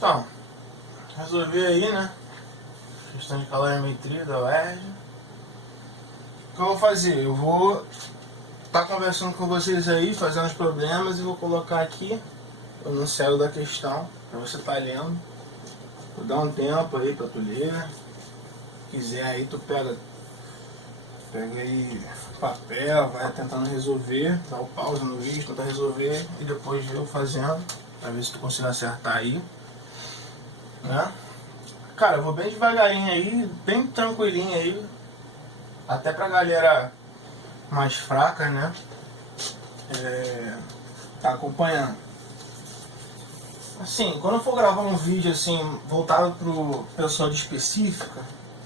Então, resolvi aí, né? Questão de calorimetria da UERJ. O que eu vou fazer? Eu vou estar conversando com vocês aí, fazendo os problemas e vou colocar aqui o enunciado da questão para você estar lendo. Vou dar um tempo aí para tu ler. Se quiser aí tu pega aí papel, vai tentando resolver, dá o pausa no vídeo, tenta resolver e depois eu fazendo, pra ver se tu consegue acertar aí, né? Cara, eu vou bem devagarinho aí, bem tranquilinho aí, até pra galera mais fraca, né? Tá acompanhando. Assim, quando eu for gravar um vídeo assim, voltado pro pessoal de específica,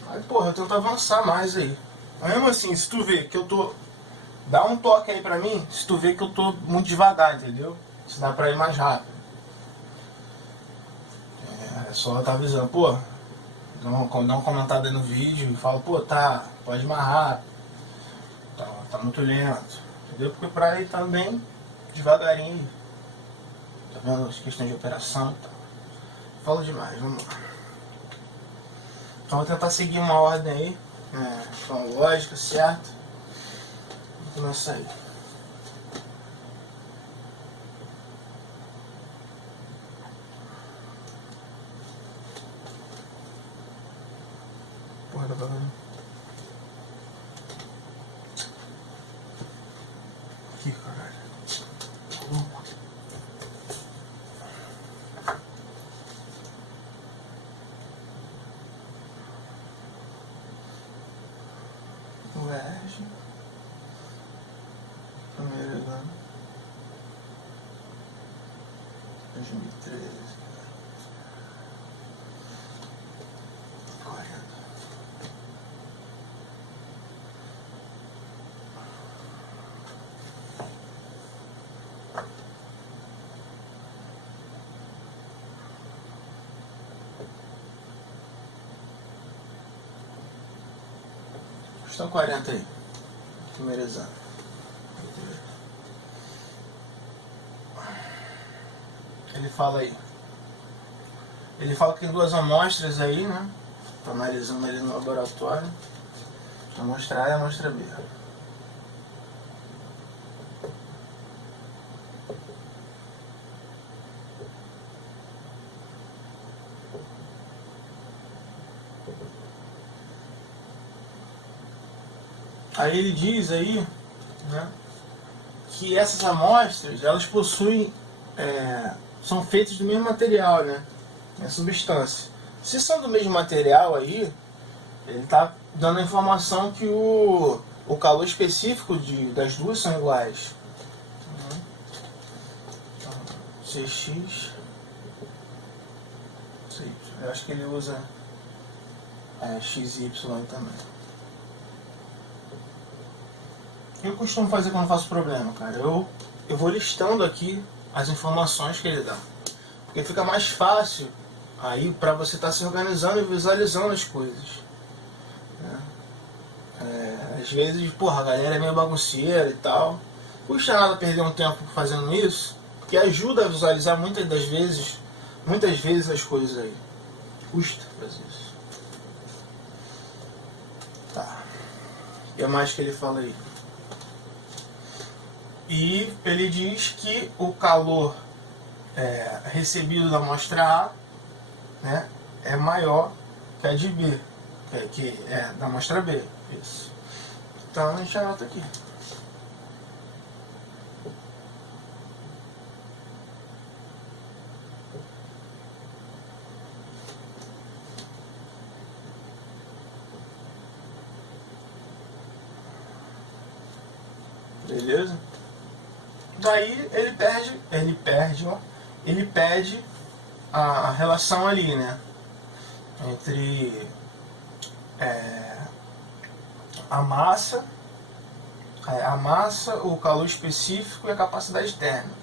aí porra, eu tento avançar mais aí. Mesmo assim, se tu vê que eu tô... Dá um toque aí pra mim, se tu vê que eu tô muito devagar, entendeu? Se dá pra ir mais rápido. É só tá avisando, pô, dá uma comentada aí no vídeo e fala, pô, tá, pode ir mais rápido. Tá muito lento. Entendeu? Porque pra ir também devagarinho. Tá vendo as questões de operação e tal. Falo demais, vamos lá. Então vou tentar seguir uma ordem aí, cronológica, certo? Vamos começar aí. Porra, tá pagando. Aqui, caralho. UERJ. Primeiro ano. 2013. 40. Questão 40 aí. Primeiro exame. Ele fala aí. Ele fala que tem duas amostras aí, né? Tá analisando ali no laboratório. A amostra A e a amostra B. Aí ele diz aí, né, que essas amostras, elas possuem, são feitas do mesmo material, né, a substância. Se são do mesmo material aí, ele está dando a informação que o calor específico das duas são iguais. CX, eu acho que ele usa XY também. O que eu costumo fazer quando faço problema, cara? Eu vou listando aqui as informações que ele dá. Porque fica mais fácil aí pra você estar se organizando e visualizando as coisas. Né? Às vezes, porra, a galera é meio bagunceira e tal. Não custa nada perder um tempo fazendo isso, que ajuda a visualizar muitas vezes as coisas aí. Custa fazer isso. Tá. E é mais que ele fala aí. E ele diz que o calor recebido da amostra A, né, é maior que a de B, que é da amostra B. Isso. Então a gente anota aqui. Beleza? Daí ele pede a relação ali, né? Entre a massa, o calor específico e a capacidade térmica.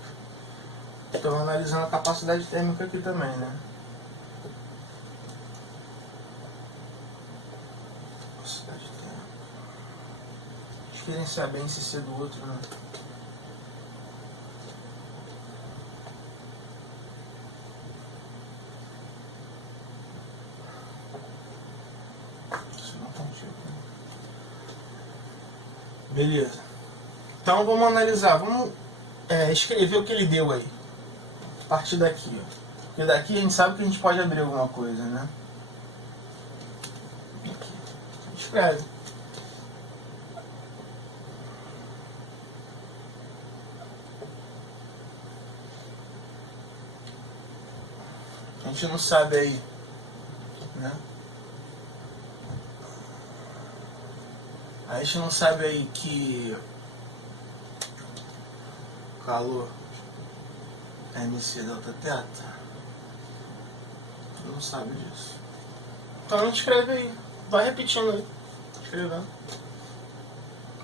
Estou analisando a capacidade térmica aqui também, né? Capacidade térmica. Diferenciar bem esse C do outro, né? Beleza. Então vamos analisar, vamos escrever o que ele deu aí. A partir daqui, ó. Porque daqui a gente sabe que a gente pode abrir alguma coisa, né? Aqui. Escreve. A gente não sabe aí, né? A gente não sabe aí que calor é MC delta teta. Não sabe disso. Então a gente escreve aí. Vai repetindo aí. Escrevendo.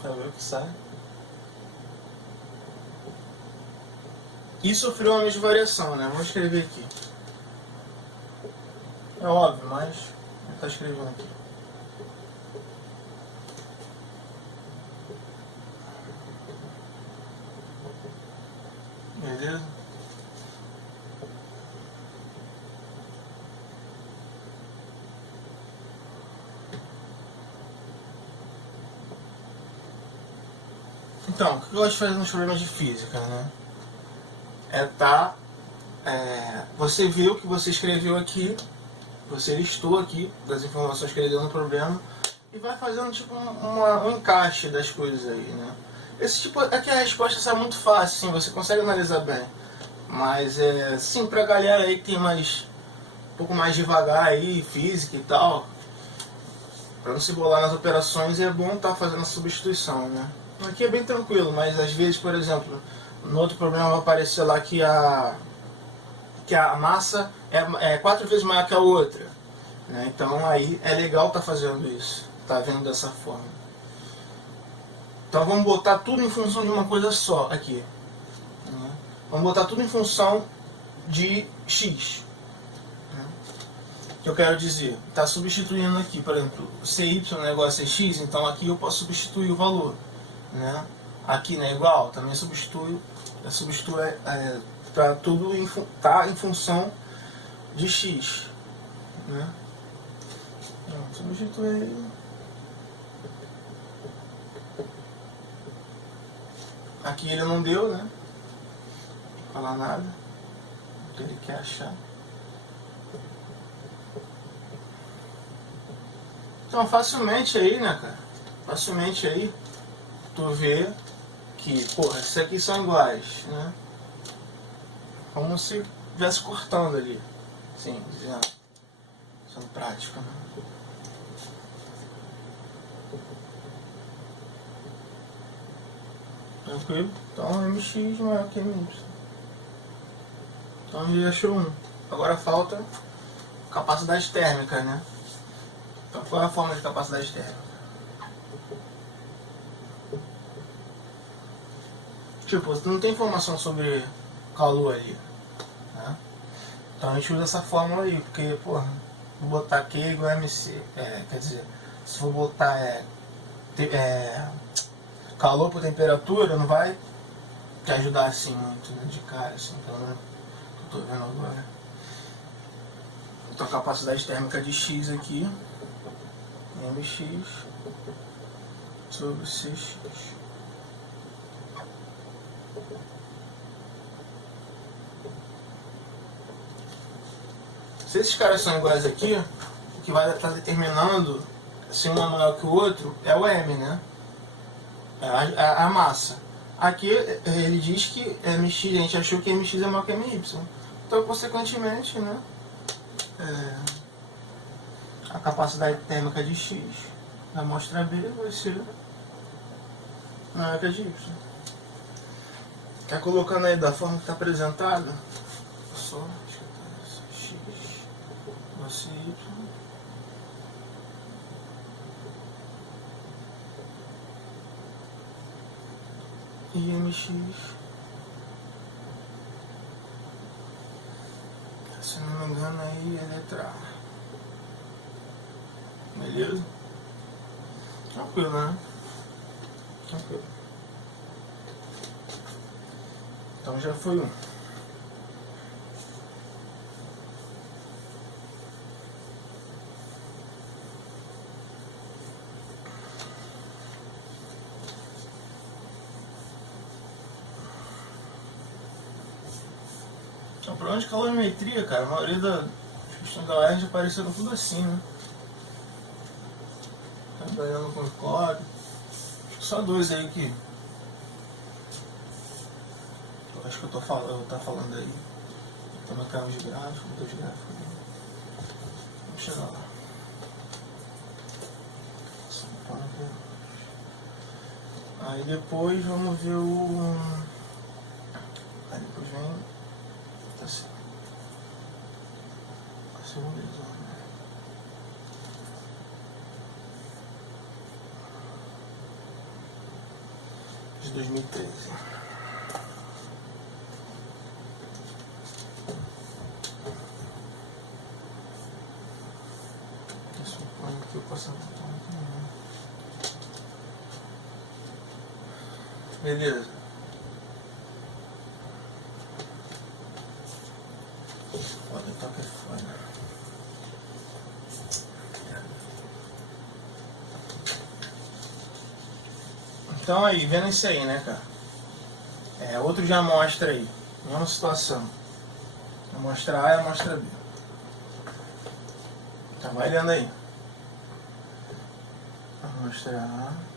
Pra ver o que sai. E sofreu uma mesma variação, né? Vamos escrever aqui. É óbvio, mas ele tá escrevendo aqui. Beleza? Então, o que eu gosto de fazer nos problemas de física, né? Você viu que você escreveu aqui, você listou aqui das informações que ele deu no problema e vai fazendo tipo um encaixe das coisas aí, né? Esse tipo, aqui a resposta sai muito fácil, sim, você consegue analisar bem. Mas sim, pra galera aí que tem um pouco mais devagar aí, física e tal, pra não se bolar nas operações, é bom estar fazendo a substituição, né? Aqui é bem tranquilo, mas às vezes, por exemplo, no outro problema vai aparecer lá que a massa é 4 vezes maior que a outra, né? Então aí é legal estar fazendo isso, tá vendo dessa forma. Então vamos botar tudo em função de uma coisa só aqui, né? Vamos botar tudo em função de x. Que eu quero dizer, está substituindo aqui, por exemplo, CY é igual a CX, então aqui eu posso substituir o valor, né? Aqui não é igual, também substituo para tudo tá em função de x, né? Então, substituir. Aqui ele não deu, né? Não falar nada, o que ele quer achar. Então facilmente aí, né, cara? Facilmente aí tu vê que, porra, esses aqui são iguais, né? Como se estivesse cortando ali. Sim, dizendo. Sendo prático, né? Tranquilo? Então MX maior que MY. Então a gente achou um. Agora falta capacidade térmica, né? Então qual é a forma de capacidade térmica? Tipo, você não tem informação sobre calor ali, né? Então a gente usa essa fórmula aí, porque, porra, vou botar Q igual a MC, quer dizer, se for botar calor por temperatura, não vai te ajudar assim muito, né, de cara, assim, pelo menos que eu tô vendo agora. Então a capacidade térmica de X aqui, MX sobre CX. Se esses caras são iguais aqui, o que vai estar determinando se um é maior que o outro é o M, né? A massa. Aqui ele diz que MX, a gente achou que MX é maior que MY. Então, consequentemente, né, a capacidade térmica de X na amostra B vai ser maior que a de Y. Tá colocando aí da forma que está apresentada, só X, você Y. E MX, se não me engano aí é letra A. Beleza? Tranquilo, né? Tranquilo. Então já foi um. problema de calorimetria, cara, a maioria das questões da UERJ apareceram tudo assim, né? Trabalhando com código. Acho que só dois aí que. Eu acho que eu tô falando aí. Também caiu de gráfico, dois gráficos aí. Vamos chegar lá. Aí depois vamos ver o. Aí depois vem. Assim. A segunda exame. De 2013. Eu suponho que eu possa botar aqui. Beleza. Foda, toca é foda. Então aí, vendo isso aí, né, cara? Outro já mostra aí, mesma situação. Amostra A e amostra B. Tá valendo aí. Amostra A.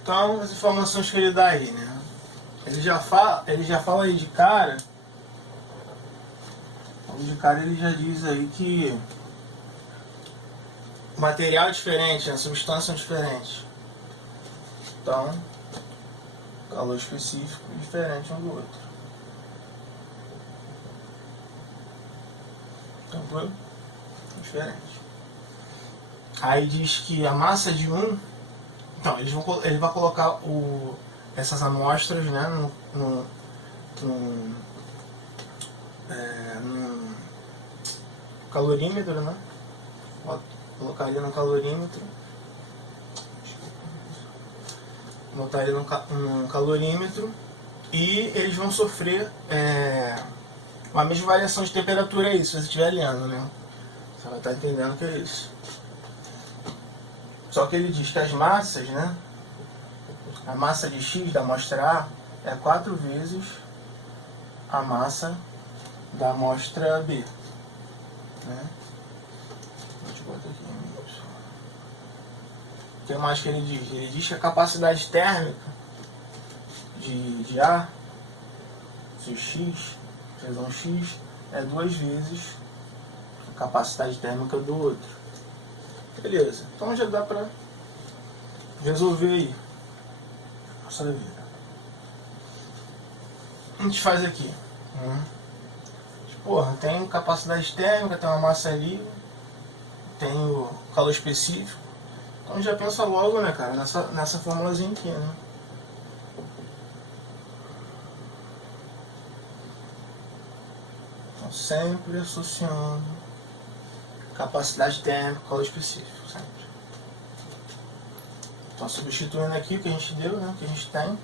Então, as informações que ele dá aí, né? Ele já fala aí de cara. Ele já diz aí que o material é diferente, a substância é diferente. Então, calor específico é diferente um do outro. Então, diferente. Aí diz que a massa de um. Então, ele vai colocar essas amostras, né, no calorímetro, né? Colocaria no calorímetro. Botaria no calorímetro e eles vão sofrer uma mesma variação de temperatura aí, se você estiver alinhando, né? Você vai estar entendendo o que é isso. Só que ele diz que as massas, né? A massa de X da amostra A é 4 vezes a massa da amostra B. Né? Deixa eu botar aqui. O que mais que ele diz? Ele diz que a capacidade térmica de A, se o X, razão X, é 2 vezes a capacidade térmica do outro. Beleza, então já dá pra resolver aí. Nossa vida. A gente faz aqui. Porra, tem capacidade térmica, tem uma massa ali, tem o calor específico. Então já pensa logo, né, cara, nessa formulazinha aqui, né? Então sempre associando capacidade térmica, calor específico, sempre. Então substituindo aqui o que a gente deu, né, o que a gente tem.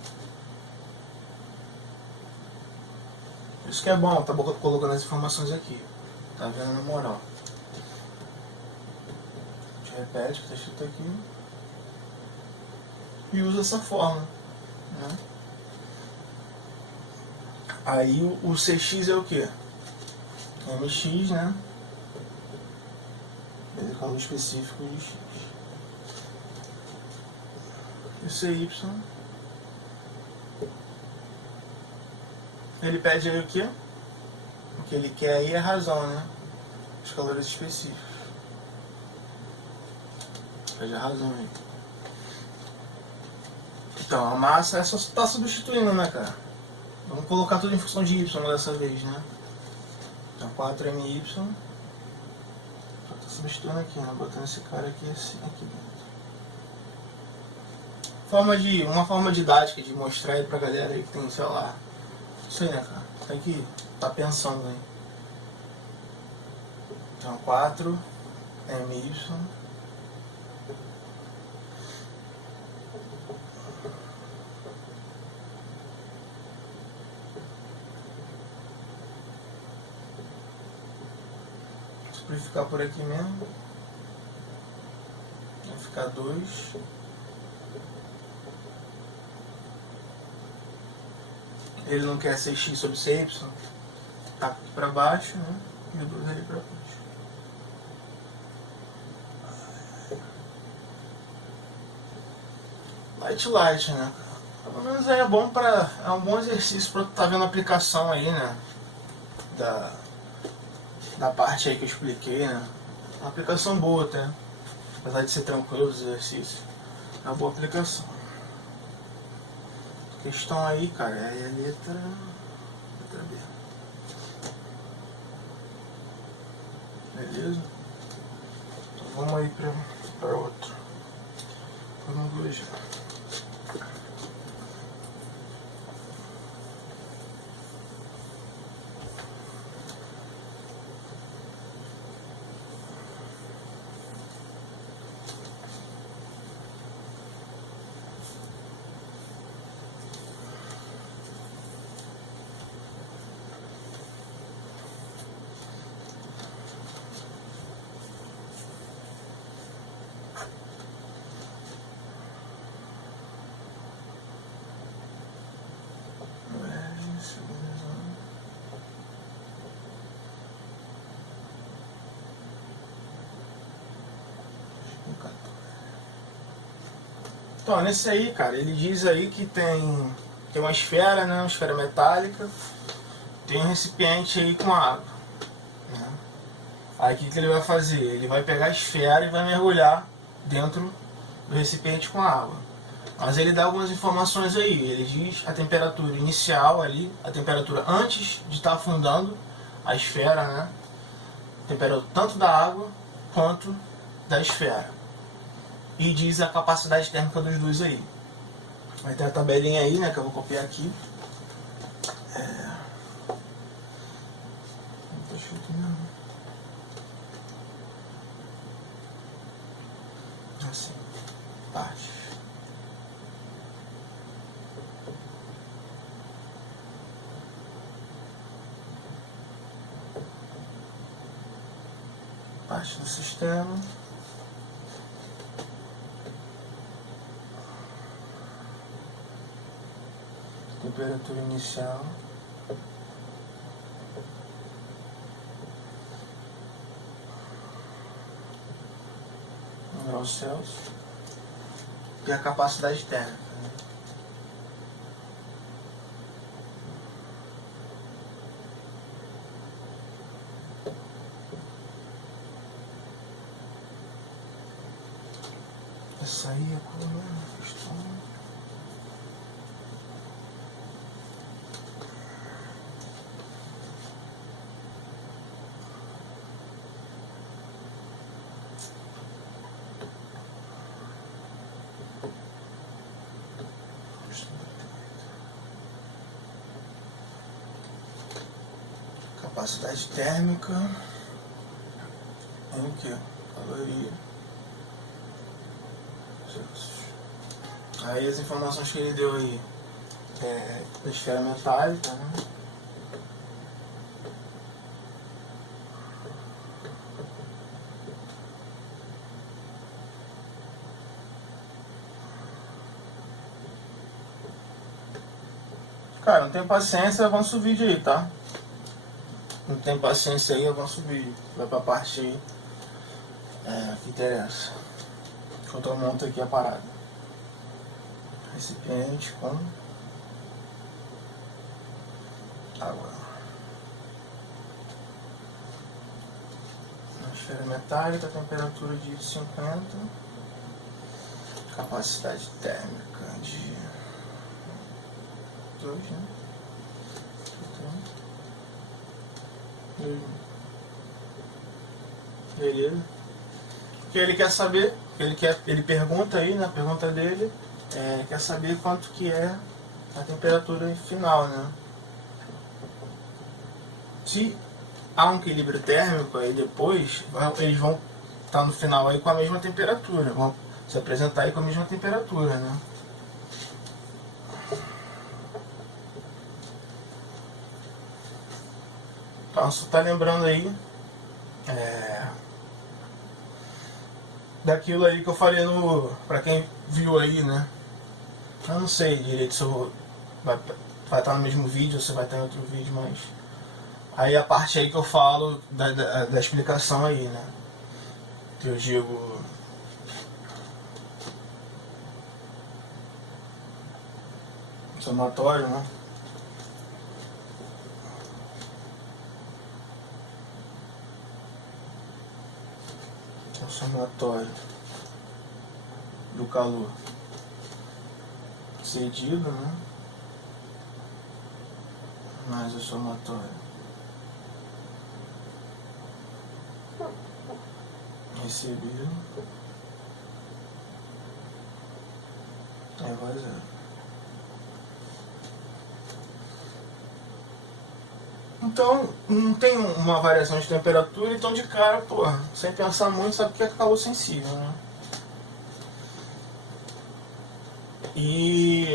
Isso que é bom, tá colocando as informações aqui. Tá vendo na moral. A gente repete o que tá escrito aqui. E usa essa fórmula, né? Aí o Cx é o que? Mx, né? Esse é o calor específico de X. E o Cy, ele pede aí o que? O que ele quer aí é a razão, né? Os calores específicos. Pede a razão aí. Então, a massa é só tá substituindo, né, cara? Vamos colocar tudo em função de y dessa vez, né? Então, 4my. Só tá substituindo aqui, né? Botando esse cara aqui assim, aqui dentro. Uma forma didática de mostrar aí pra galera aí que tem, sei lá. Isso aí, né, cara? Tem que tá pensando aí. Então, 4my. ficar por aqui mesmo. Vai ficar 2. Ele não quer ser x sobre cy, tá aqui para baixo, né? E o 2 ali para baixo. Light, né? Pelo menos aí é bom para. É um bom exercício para tu tá vendo a aplicação aí, né? Da parte aí que eu expliquei, né? Uma aplicação boa até. Apesar de ser tranquilo os exercícios. É uma boa aplicação. A questão aí, cara, é a letra B. Beleza? Então vamos aí para outro. Vamos ver já. Então, nesse aí, cara, ele diz aí que tem uma esfera, né, uma esfera metálica, tem um recipiente aí com água, né? Aí o que ele vai fazer? Ele vai pegar a esfera e vai mergulhar dentro do recipiente com água. Mas ele dá algumas informações aí, ele diz a temperatura inicial ali, a temperatura antes de estar afundando a esfera, né? Temperatura tanto da água quanto da esfera. E diz a capacidade térmica dos dois aí. Vai ter a tabelinha aí, né, que eu vou copiar aqui. Deixa eu ver, não. Assim, parte. Parte do sistema. Temperatura inicial. Em graus Celsius. E a capacidade térmica, né? Essa aí é a questão. Capacidade térmica é o que? Caloria. Aí as informações que ele deu aí da esfera metálica, né? Cara, não tem paciência, avança o vídeo aí, tá? Não tem paciência aí, avança o vídeo. Vai pra parte aí que interessa. Enquanto eu monto aqui a parada. Recipiente com água. Na esfera metálica, temperatura de 50. Capacidade térmica de 2, né? 2. Beleza. O que ele quer saber, ele pergunta aí, na pergunta dele, quer saber quanto que é a temperatura final, né? Se há um equilíbrio térmico, aí depois eles vão estar no final aí com a mesma temperatura, vão se apresentar aí com a mesma temperatura, né? Então, você está lembrando aí daquilo aí que eu falei pra quem viu aí, né? Eu não sei direito se eu vai estar no mesmo vídeo ou se vai estar em outro vídeo, mas aí a parte aí que eu falo da explicação aí, né? Que eu digo somatório, né? O somatório do calor cedido, né? Mais o somatório recebido é igual a zero. Então, não tem uma variação de temperatura, então de cara, porra, sem pensar muito, sabe que é calor sensível, né? E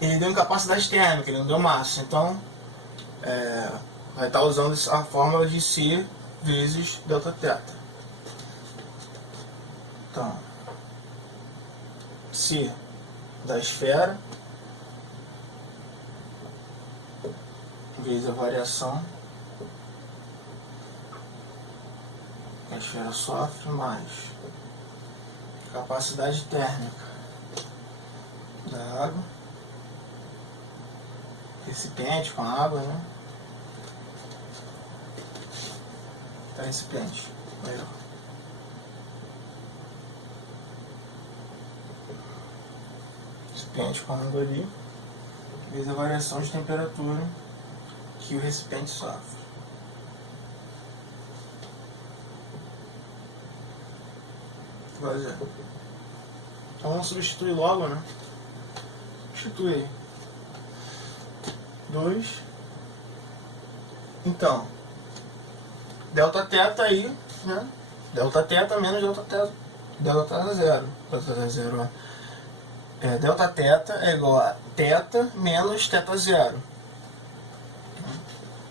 ele deu incapacidade térmica, ele não deu massa, então vai estar usando a fórmula de C vezes Δθ. Então, C da esfera vezes a variação que a esfera sofre, mais capacidade térmica da água, recipiente com a água, né? Tá, recipiente. Melhor. Recipiente com a água ali, vezes a variação de temperatura que o recipiente sofre. Fazer. Então vamos substituir logo, né? Substitui aí. 2. Então, Δθ aí, né? Δθ menos Δθ zero. Δθ zero Δθ é igual a θ menos θ zero.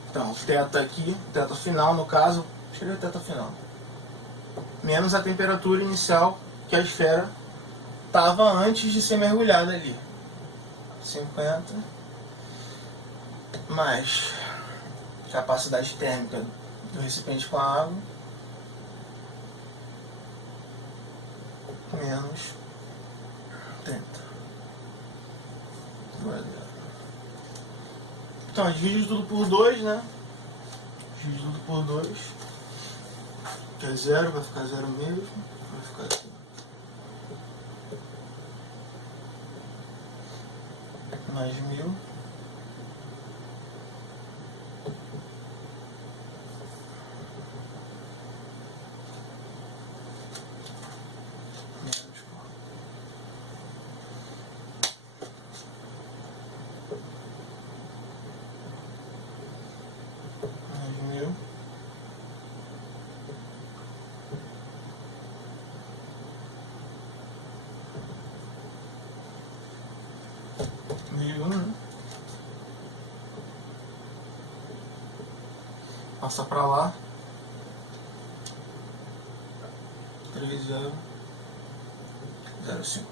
Então, θ aqui, θ final no caso, seria θ final. Menos a temperatura inicial que a esfera estava antes de ser mergulhada ali. 50 mais capacidade térmica do recipiente com a água menos 30. Então, divide tudo por 2, né? Divide tudo por 2. Que é 0, vai ficar 0 mesmo. Vai ficar aqui. Mais 1000. Passa pra lá. 3,0,050.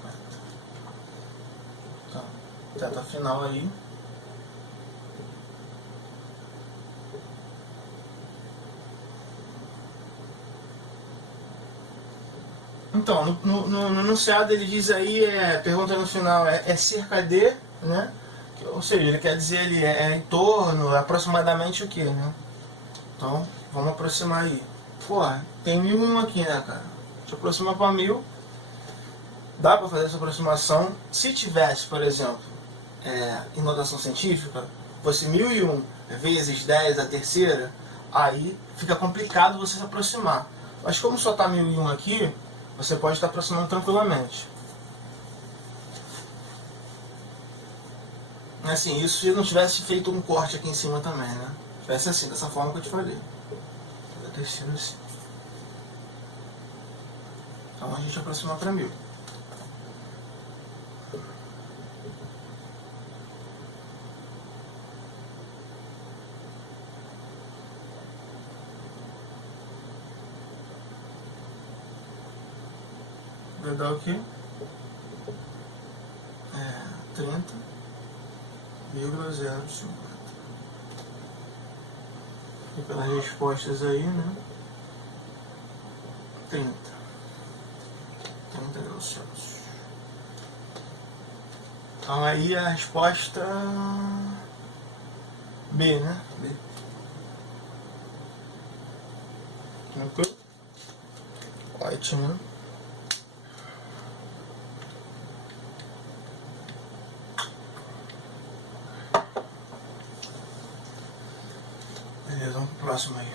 Tá. Teta final aí. Então, no enunciado ele diz aí, pergunta no final, é cerca de, né? Ou seja, ele quer dizer ali, em torno, aproximadamente o que, né? Então, vamos aproximar aí. Porra, tem 1001 aqui, né, cara? Se aproximar para 1000, dá para fazer essa aproximação. Se tivesse, por exemplo, em notação científica, fosse 1001 vezes 10 a terceira, aí fica complicado você se aproximar. Mas como só está 1001 aqui, você pode estar aproximando tranquilamente. Assim, isso se não tivesse feito um corte aqui em cima também, né? Tivesse assim, dessa forma que eu te falei. A terceira assim. Então a gente aproxima para 1000. vai dar o quê? 30,050. E pelas respostas aí, né? 30 graus Celsius. Então aí a resposta B, né? B. Tranquilo? Ótimo. Beleza, vamos pro próximo aí.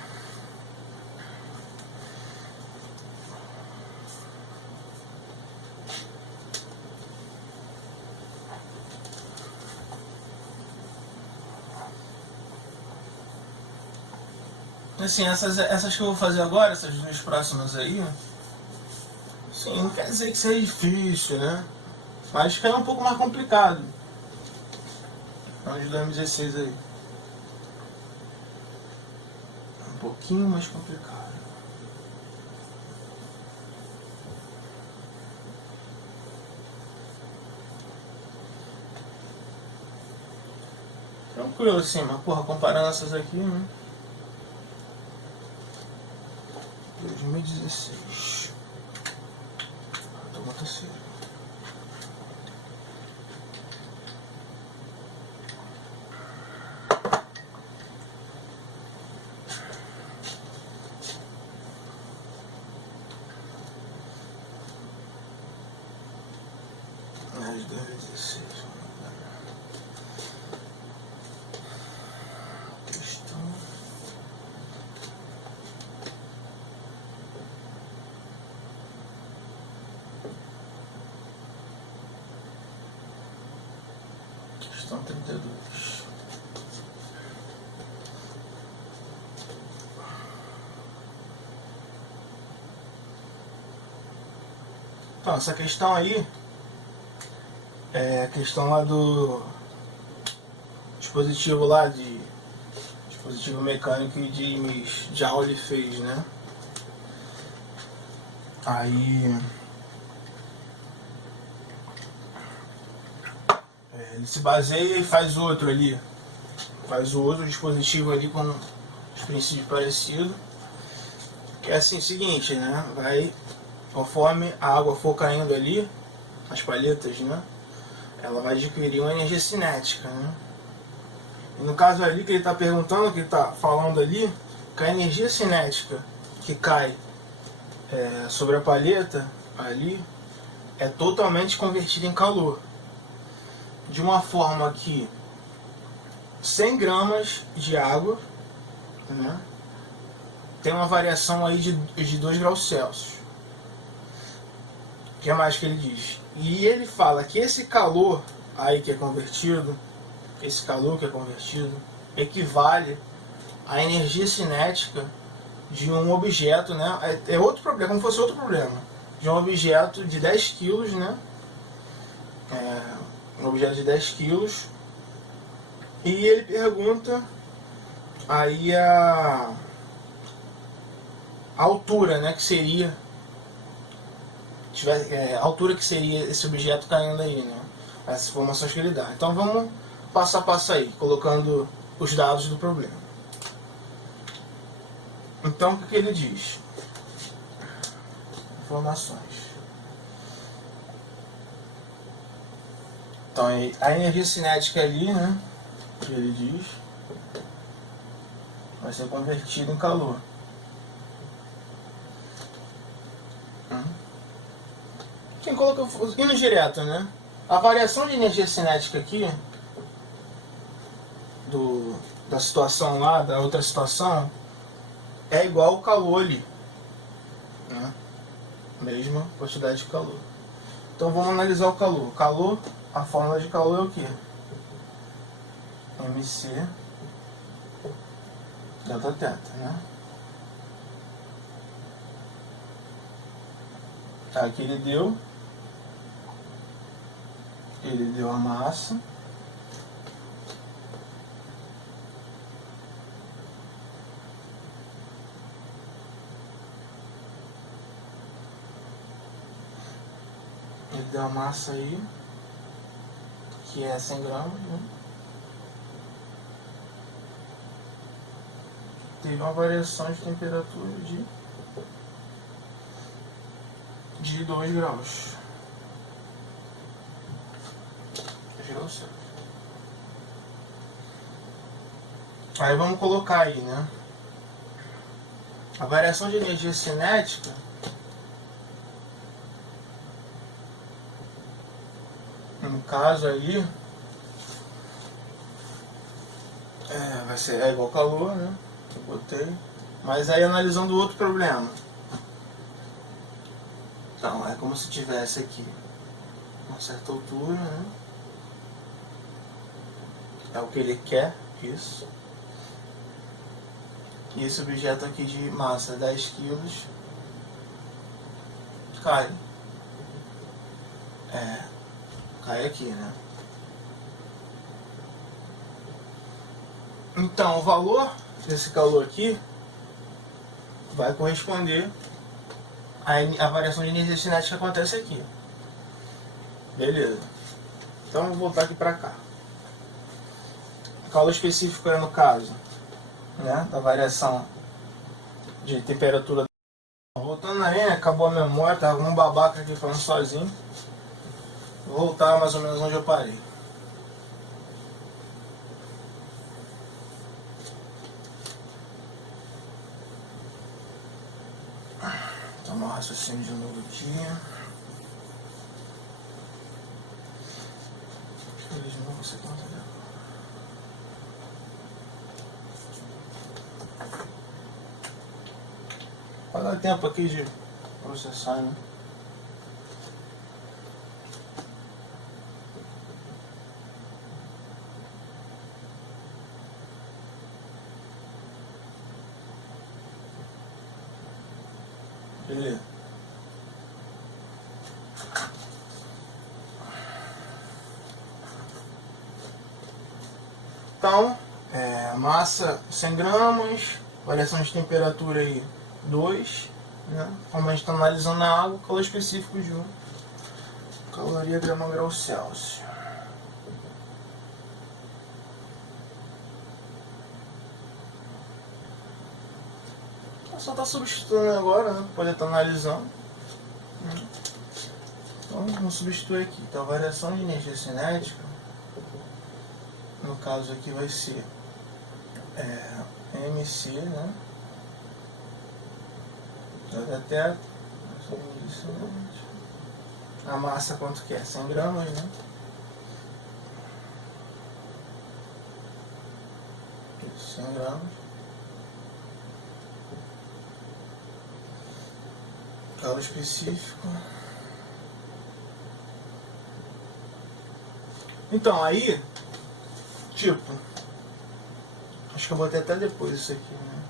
Assim, essas que eu vou fazer agora, essas duas próximas aí, sim, não quer dizer que seja difícil, né? Mas que é um pouco mais complicado. Então, de 2016 aí. Um pouquinho mais complicado. Tranquilo assim, mas porra, comparando essas aqui, né? 2016. Tô muito sério. Mais 2016. Questão. Questão 32. Então, essa questão aí é a questão lá do dispositivo lá de dispositivo mecânico que James Joule fez, né? Aí ele se baseia e faz outro ali, faz o outro dispositivo ali com os princípios parecidos, que é assim, o seguinte, né? Vai, conforme a água for caindo ali, as palhetas, né? Ela vai adquirir uma energia cinética, né? E no caso ali que ele está perguntando, que ele está falando ali, que a energia cinética que cai sobre a palheta ali é totalmente convertida em calor. De uma forma que 100 gramas de água, né, tem uma variação aí de 2 graus Celsius. O que mais que ele diz? E ele fala que esse calor aí que é convertido, esse calor que é convertido, equivale à energia cinética de um objeto, né? É outro problema, como fosse outro problema. De um objeto de 10 quilos, né? Um objeto de 10 quilos. E ele pergunta aí a altura, né? Que seria a altura que seria esse objeto caindo aí, né? Essas informações que ele dá. Então vamos passo a passo aí, colocando os dados do problema. Então o que ele diz? Informações. Então a energia cinética ali, né? Que ele diz, vai ser convertida em calor. Quem colocou indo direto, né? A variação de energia cinética aqui da situação lá, da outra situação, é igual ao calor ali, né? Mesma quantidade de calor. Então vamos analisar o calor. Calor, a fórmula de calor é o quê? MC delta teta, né? Aqui ele deu a massa, Ele deu a massa aí, que é 100 gramas, né? Teve uma variação de temperatura de 2 graus. Aí vamos colocar aí, né? A variação de energia cinética no caso aí vai ser igual calor, né? Eu botei. Mas aí analisando outro problema. Então, é como se tivesse aqui uma certa altura, né? É o que ele quer, isso. E esse objeto aqui de massa 10 quilos cai. Cai aqui, né? Então, o valor desse calor aqui vai corresponder à variação de energia cinética que acontece aqui. Beleza. Então, vou voltar aqui para cá. O calor específico é no caso, né, da variação de temperatura. Voltando aí, né, acabou a memória, tava um babaca aqui falando sozinho. Vou voltar mais ou menos onde eu parei. Tomar um raciocínio de novo aqui. Feliz de novo, você conta agora. Vai dar tempo aqui de processar, né? Beleza. Então, massa 100 gramas, variação de temperatura aí 2, né? Como a gente está analisando a água, calor específico de 1, caloria grama grau Celsius. Só está substituindo agora, né? Poder estar analisando. Então vamos substituir aqui. Então a variação de energia cinética, no caso aqui vai ser MC, né? Até a massa quanto que é? 100 gramas, né? Isso, 100 gramas. Calor específico. Então, aí, tipo, acho que eu botei até depois isso aqui, né?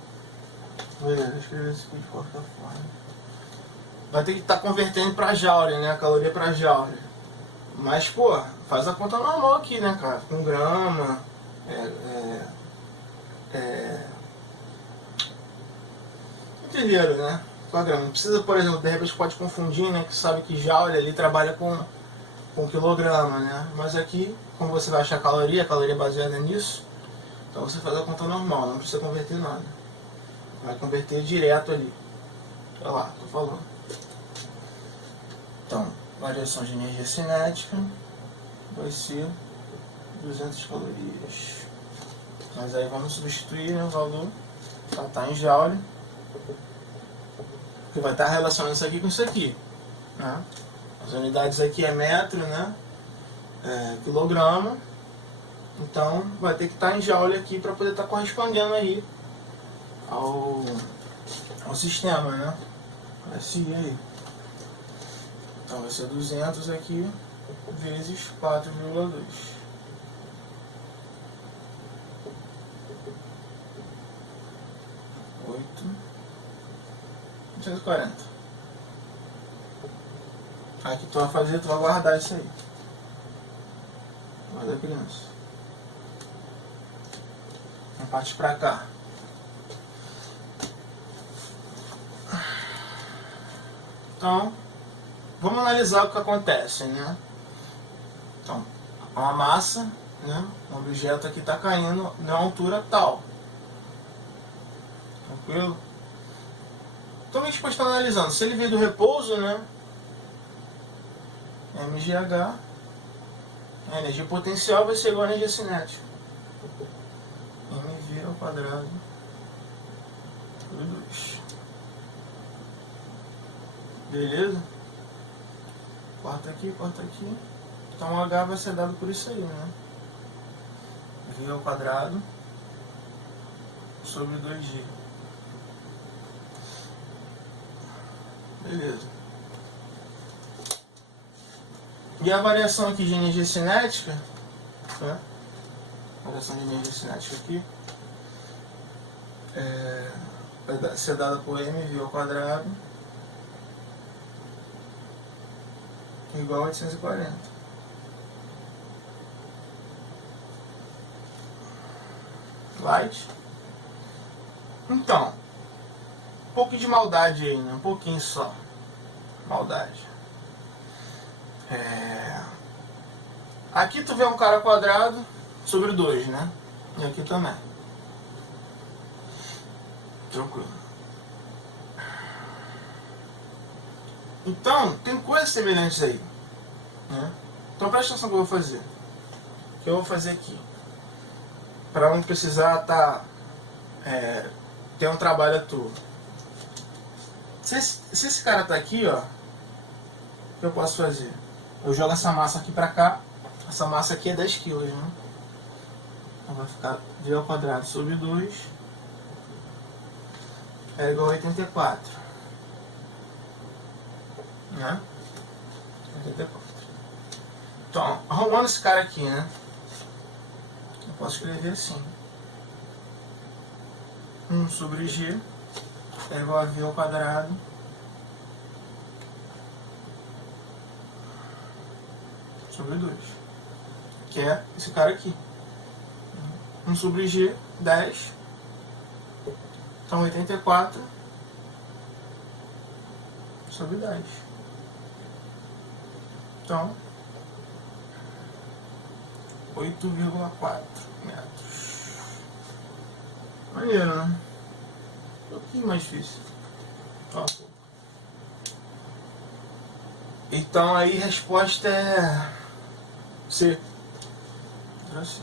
Vou escrever isso aqui de qualquer forma. Vai ter que estar convertendo pra joule, né? A caloria pra joule. Mas, pô, faz a conta normal aqui, né, cara? Com grama, entenderam, né? Com a grama. Não precisa, por exemplo, de repente pode confundir, né? Que sabe que joule ali trabalha com quilograma, né? Mas aqui, como você vai achar a caloria é baseada nisso, então você faz a conta normal, não precisa converter nada. Vai converter direto ali. Olha lá, tô falando. Então, variação de energia cinética vai ser 200 calorias. Mas aí vamos substituir, né, o valor, tá em joule, que vai estar relacionando isso aqui com isso aqui, né? As unidades aqui é metro, né? Quilograma. Então vai ter que estar em joule aqui para poder estar correspondendo aí ao sistema, né? SI aí. Então vai ser 200 aqui vezes 4,2. 840. Aí que tu vai fazer, tu vai guardar isso aí. Guarda a criança. Vamos partir pra cá. Então, vamos analisar o que acontece, né? Então, uma massa, né? Um objeto aqui está caindo na altura tal. Tranquilo? Então a gente pode estar analisando. Se ele veio do repouso, né? mgh, a energia potencial vai ser igual a energia cinética. mv ao quadrado por 2. Beleza? Corta aqui, corta aqui. Então o H vai ser dado por isso aí, né? V ao quadrado sobre 2G. Beleza. E a variação aqui de energia cinética, né? Variação de energia cinética aqui vai ser dada por mv ao quadrado igual a 840. Light. Então, um pouco de maldade aí, né? Um pouquinho só. Maldade. Aqui tu vê um cara quadrado sobre 2, né? E aqui também. Tranquilo. Então, tem coisas semelhantes aí, né? Então presta atenção no que eu vou fazer. O que eu vou fazer aqui? Para não precisar ter um trabalho à toa. Se esse cara tá aqui, ó, o que eu posso fazer? Eu jogo essa massa aqui pra cá. Essa massa aqui é 10 kg, né? Então vai ficar v ao quadrado sobre 2 é igual a 84. Né? 84. Então, arrumando esse cara aqui, né? Eu posso escrever assim: 1 sobre g é igual a v ao quadrado sobre 2, que é esse cara aqui. 1 sobre g, 10. Então 84 sobre 10. Então 8,4 metros. Maneiro, né? Um pouquinho mais difícil. Então aí a resposta é C. Letra C.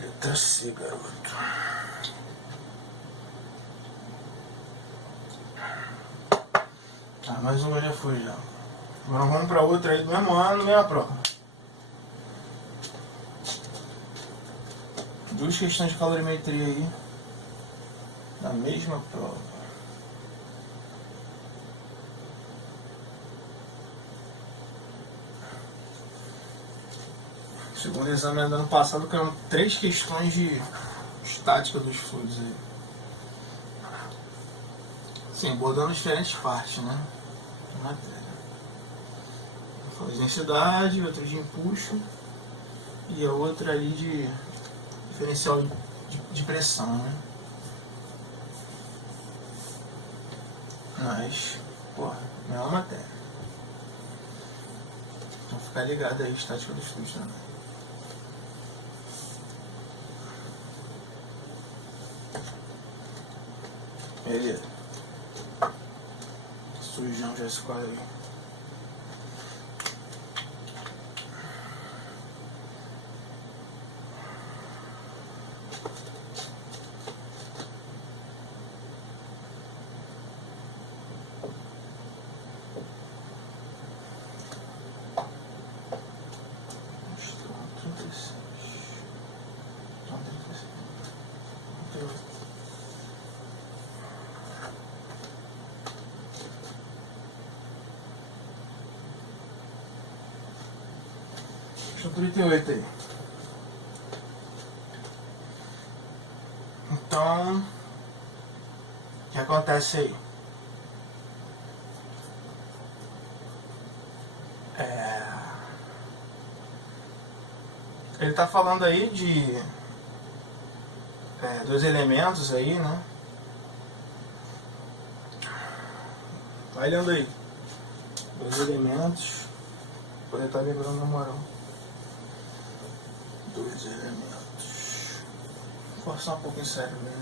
Letra C, garoto. Mais uma já foi já. Agora vamos para outra aí do mesmo ano, mesma prova. 2 questões de calorimetria aí da mesma prova. Segundo exame do ano passado, caiu 3 questões de estática dos fluidos aí. Sim, abordando diferentes partes, né? Da matéria. Uma de densidade, outra de empuxo e a outra ali de diferencial de pressão, né? Mas, porra, não é uma matéria. Então ficar ligado aí, estática dos fluidos também. Beleza. Sujão já esse quadro aí. Deixa eu 38 aí. Então, o que acontece aí? Ele está falando aí de 2 elementos aí, né? Vai lendo aí. 2 elementos. Vou poder estar lembrando na moral. 2 elementos. Vou forçar um pouquinho sério, né?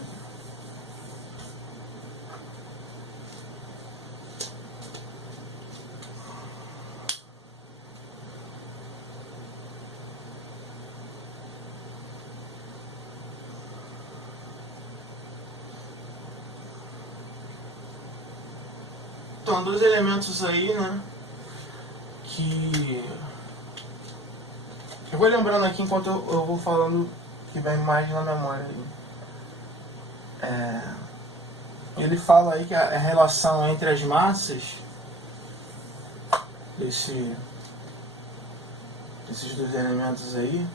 Então, 2 elementos aí, né? Que eu vou lembrando aqui enquanto eu vou falando que vem mais na memória aí. Ele fala aí que a relação entre as massas desses 2 elementos aí,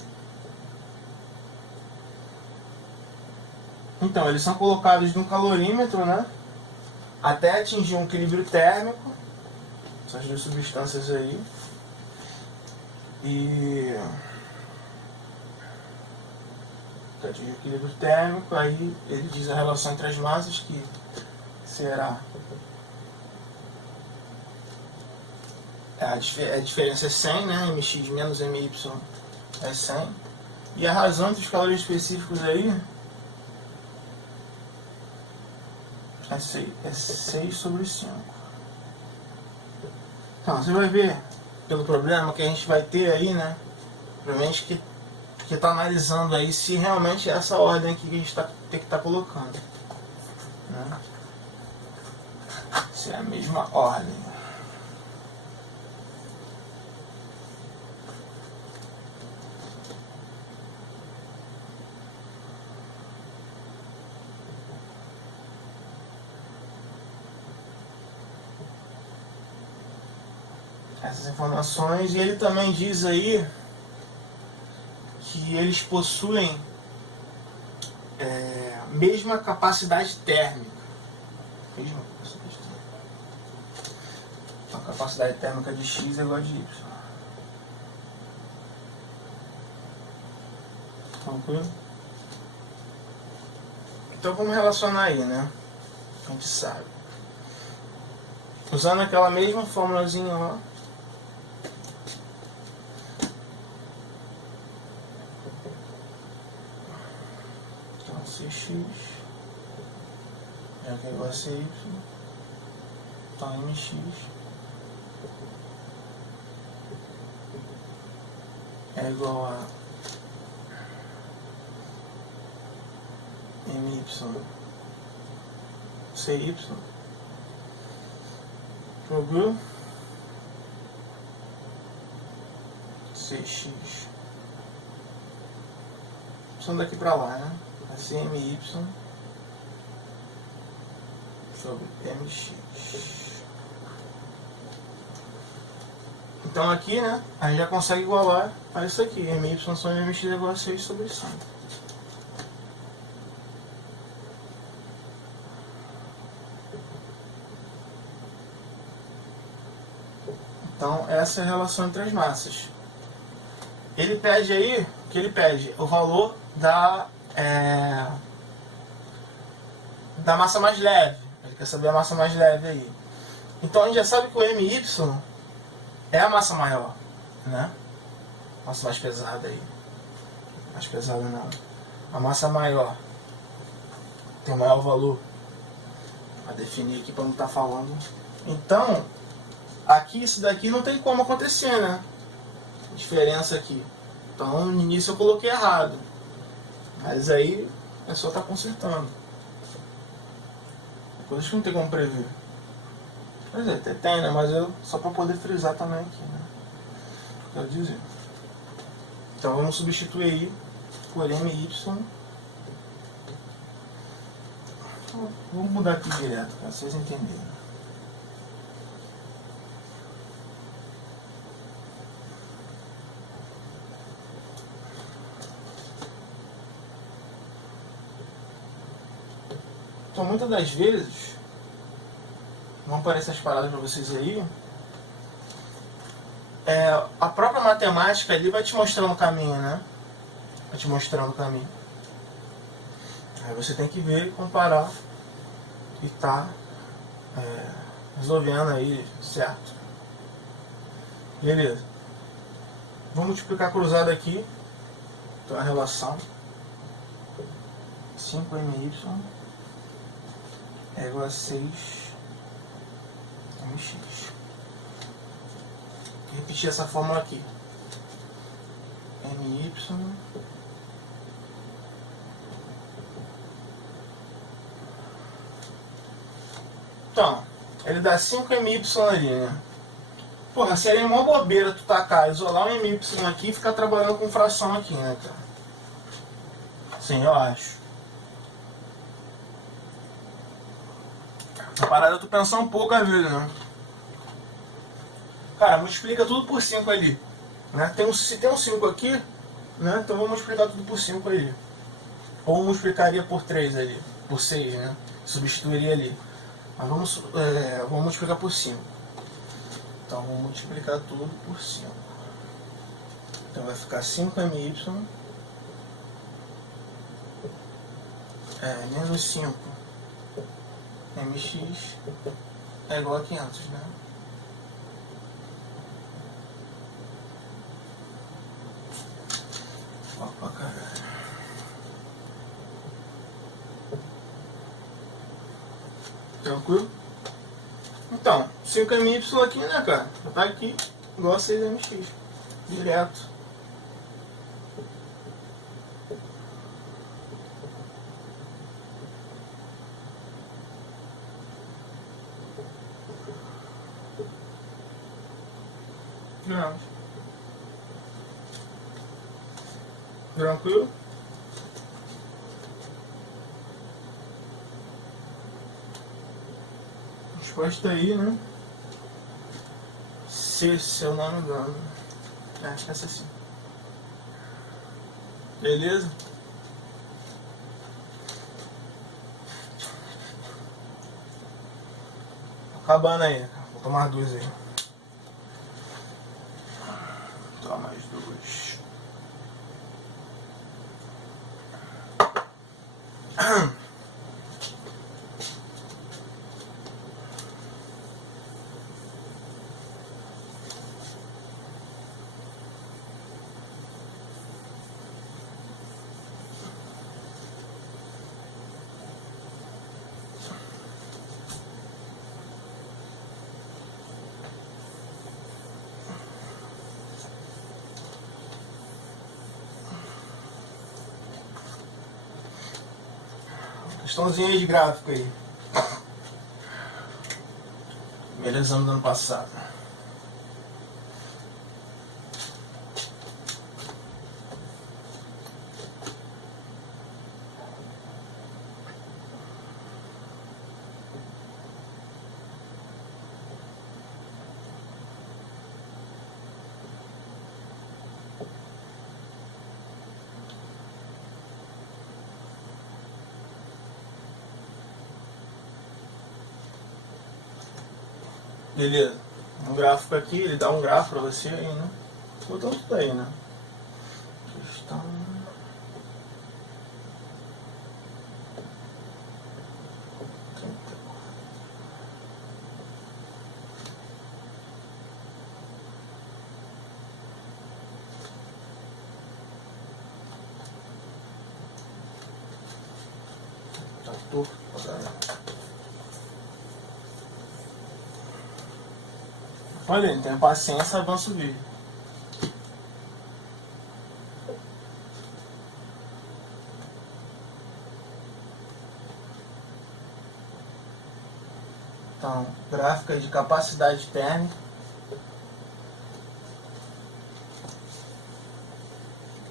então eles são colocados num calorímetro, né? Até atingir um equilíbrio térmico, essas 2 substâncias aí, e atingir o equilíbrio térmico, aí ele diz a relação entre as massas que será a diferença é 100, né? MX menos MY é 100, e a razão entre os calores específicos aí é 6 sobre 5. Então, você vai ver pelo problema que a gente vai ter aí, né? Provavelmente que está analisando aí se realmente é essa ordem aqui que a gente tem que estar colocando, né? Se é a mesma ordem. Essas informações, e ele também diz aí que eles possuem mesma capacidade térmica. Mesma capacidade térmica. A capacidade térmica de X é igual a de Y. Tranquilo? Então vamos relacionar aí, né? A gente sabe. Usando aquela mesma formulazinha lá. CX é igual a CY, então MX é igual a MY CY, tranquilo? CX são daqui pra lá, né? CMY sobre MX. Então aqui, né, a gente já consegue igualar a isso aqui. MY sobre MX é igual a 6 sobre 5. Então essa é a relação entre as massas. Ele pede aí, o que ele pede? O valor da massa mais leve. Ele quer saber a massa mais leve aí. Então a gente já sabe que o MY é a massa maior, né? Massa mais pesada aí. Mais pesada não. A massa maior tem o maior valor. Para definir aqui para não estar falando. Então, aqui isso daqui não tem como acontecer, né? Diferença aqui. Então no início eu coloquei errado. Mas aí é só estar consertando. Coisas que não tem como prever. Pois é, tem, né? Mas eu só para poder frisar também aqui, né? Quero dizer. Então vamos substituir aí por MY. Vamos mudar aqui direto, para vocês entenderem. Então, muitas das vezes, vão aparecer as paradas para vocês aí, a própria matemática ali vai te mostrando o caminho, né? Vai te mostrando o caminho. Aí você tem que ver, comparar e tá resolvendo aí, certo? Beleza. Vamos multiplicar cruzado aqui. Então a relação 5my é igual a 6mx. Vou repetir essa fórmula aqui. My. Então, ele dá 5my ali, né? Porra, seria uma bobeira tu tacar, isolar um my aqui e ficar trabalhando com fração aqui, né, cara? Sim, eu acho. Essa parada tu pensar um pouco às vezes, né? Cara, multiplica tudo por 5 ali. Né? Se tem um 5 aqui, né? Então vamos multiplicar tudo por 5 ali. Ou multiplicaria por 3 ali, por 6, né? Substituiria ali. Mas vamos multiplicar por 5. Então vamos multiplicar tudo por 5. Então vai ficar 5my menos 5mx é igual a 500, né? Opa, caralho. Tranquilo? Então, 5my aqui, né, cara? Tá aqui, igual a 6mx. Direto. Graus. Tranquilo? Resposta aí, né? Se eu não me engano. Essa sim. Beleza? Acabando aí, vou tomar 2 aí. Toma mais 2. Questãozinha de gráfico aí. Primeiro exame do ano passado. Beleza. Um gráfico aqui, ele dá um gráfico pra você aí, né? Botando tudo aí, né? Questão... Tá torto pra caralho. Olha, não tem paciência, avança o vídeo. Então, gráfica de capacidade térmica.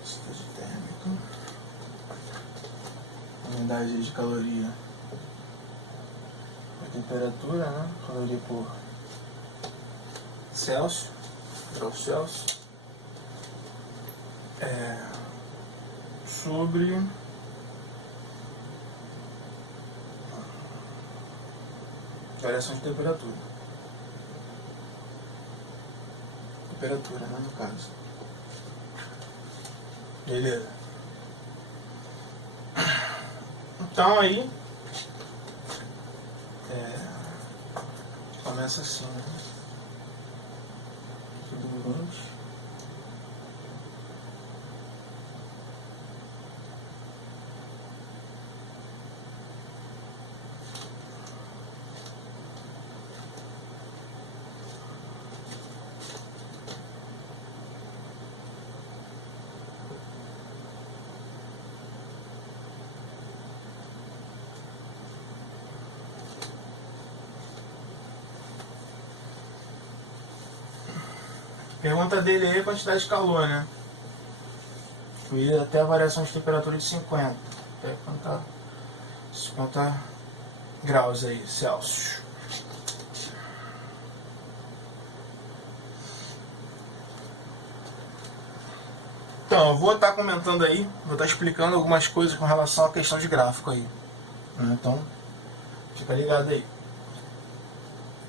Capacidade térmica. Unidade de caloria. A temperatura, né? Caloria por Celsius, graus Celsius, sobre variação de temperatura. Temperatura, né, no caso. Beleza. Então aí, começa assim, né? Tudo 20. Pergunta dele aí é a quantidade de calor, né? E até a variação de temperatura de 50. Até 50 graus aí, Celsius. Então, eu vou estar comentando aí, vou estar explicando algumas coisas com relação à questão de gráfico aí. Então, fica ligado aí.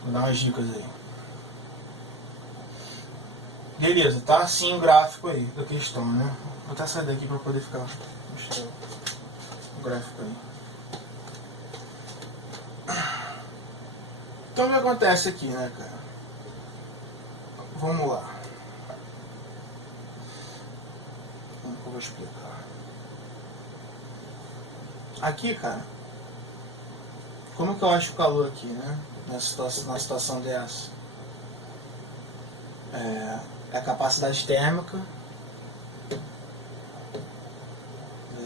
Vou dar umas dicas aí. Beleza, tá assim o gráfico aí da questão, né? Vou até sair daqui para poder ficar mostrando o gráfico aí. Então o que acontece aqui, né, cara? Vamos lá. Como que eu vou explicar? Aqui, cara, como que eu acho o calor aqui, né? Na situação dessa. É a capacidade térmica,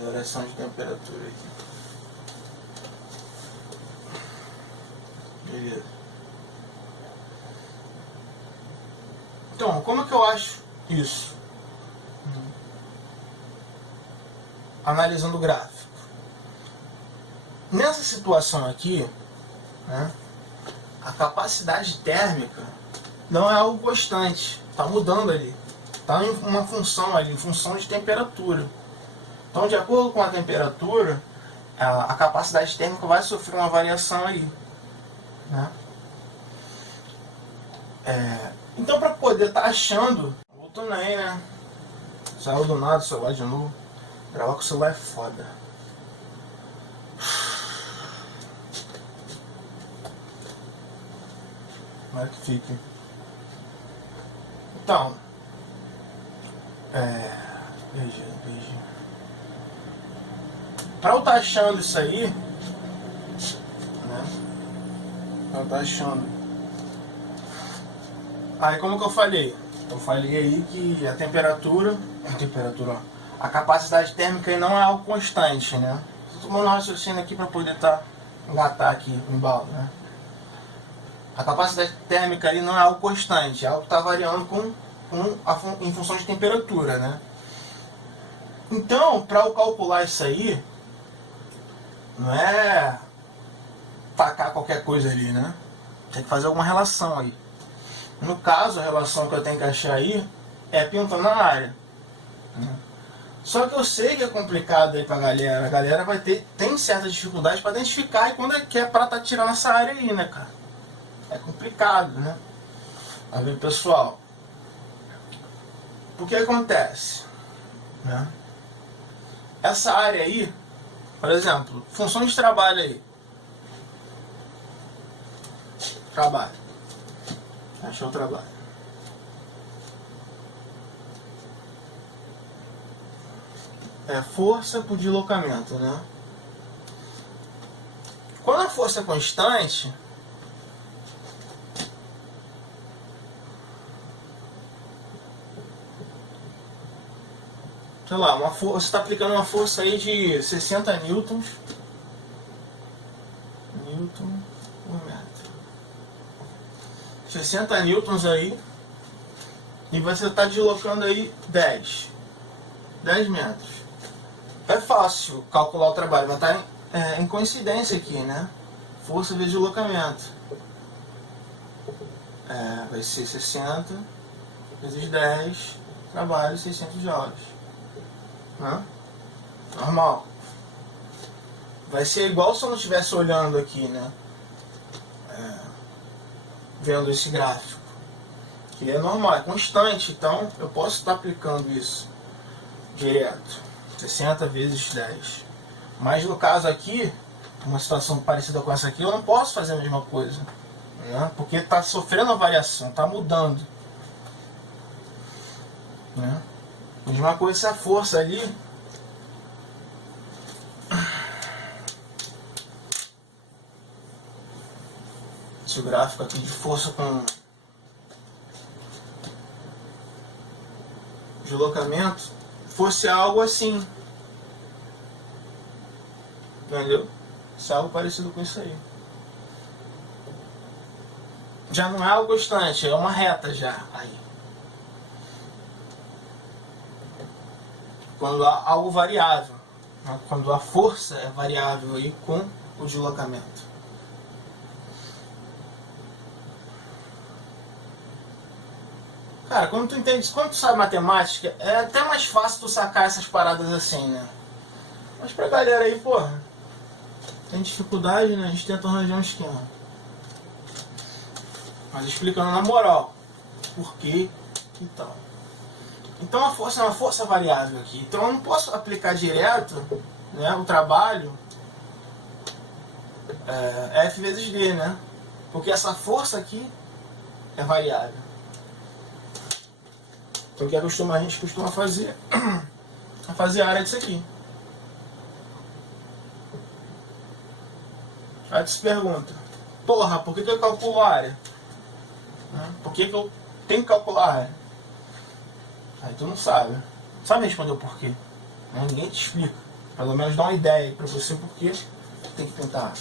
variação de temperatura aqui. Beleza. Então, como que eu acho isso? Analisando o gráfico. Nessa situação aqui, né, a capacidade térmica não é algo constante. Está mudando ali, está em uma função ali, em função de temperatura. Então, de acordo com a temperatura, a capacidade térmica vai sofrer uma variação aí, né? Então, para poder estar achando, voltando aí, né? Saiu do nada o celular de novo. Gravar com o celular é foda. Como é que fica? Então, veja. Pra eu estar achando isso aí, né? Pra eu estar achando. Aí como que eu falei? Eu falei aí que a temperatura, ó, a capacidade térmica aí não é algo constante, né? Estou tomando um raciocínio aqui para poder engatar aqui o embalo, né? A capacidade térmica ali não é algo constante, é algo que está variando em função de temperatura, né? Então, para eu calcular isso aí, não é tacar qualquer coisa ali, né? Tem que fazer alguma relação aí. No caso, a relação que eu tenho que achar aí é pintando a área. Só que eu sei que é complicado aí pra galera. A galera tem certa dificuldade para identificar e quando é que é pra estar tirando essa área aí, né, cara? É complicado, né? Aí, pessoal, o que acontece, né? Essa área aí, por exemplo, função de trabalho aí. Trabalho. Achou o trabalho. É força por deslocamento, né? Quando a força é constante, sei lá, você está aplicando uma força aí de 60 newtons por metro. 60 newtons aí, e você está deslocando aí 10 metros. É fácil calcular o trabalho, vai estar em coincidência aqui, né? Força vezes deslocamento. Vai ser 60 vezes 10, trabalho 600 joules. Né? Normal. Vai ser igual se eu não estivesse olhando aqui, né? Vendo esse gráfico. Que é normal, é constante, então eu posso estar aplicando isso direto. 60 vezes 10. Mas no caso aqui, uma situação parecida com essa aqui, eu não posso fazer a mesma coisa. né? Porque está sofrendo a variação, está mudando, né? Mesma coisa se a força ali esse gráfico aqui de força com deslocamento fosse algo assim, entendeu? Isso é algo parecido com isso aí. Já não é algo constante, é uma reta já aí. Quando há algo variável, né? Quando a força é variável aí com o deslocamento. Cara, quando tu entende, quando tu sabe matemática, é até mais fácil tu sacar essas paradas assim, né? Mas pra galera aí, porra, tem dificuldade, né? A gente tenta arranjar um esquema. Mas explicando na moral, por quê e tal. Então a força é uma força variável aqui. Então eu não posso aplicar direto, né, o trabalho F vezes D, né? Porque essa força aqui é variável. Então o que a gente costuma fazer é fazer a área disso aqui. Aí tu se pergunta, porra, por que eu calculo a área? Por que eu tenho que calcular a área? Aí tu não sabe. Sabe responder o porquê. Ninguém te explica. Pelo menos dá uma ideia aí pra você porque tem que tentar.